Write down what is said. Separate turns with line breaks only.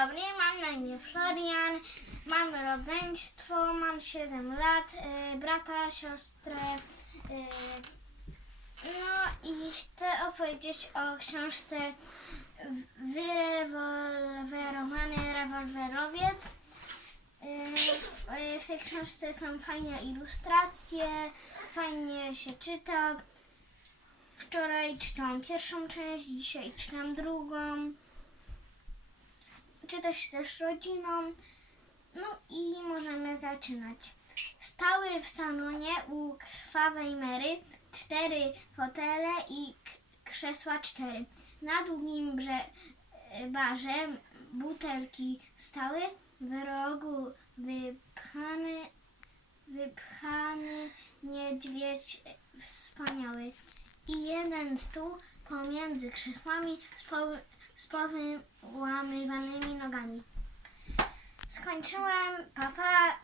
dobry, mam na imię Florian, mam rodzeństwo, mam 7 lat, y, brata, siostrę. y, no i chcę opowiedzieć o książce Wyrewolwerowany rewolwerowiec. Y, y, w tej książce są fajne ilustracje, fajnie się czyta. Wczoraj czytałam pierwszą część, dzisiaj czytam drugą czyta się też rodziną. No i możemy zaczynać. Stały w salonie u krwawej Mary cztery fotele i krzesła cztery. Na długim brze, barze butelki stały, w rogu wypchany, wypchany niedźwiedź wspaniały i jeden stół pomiędzy krzesłami z, po, z nogami. Skończyłem, papa,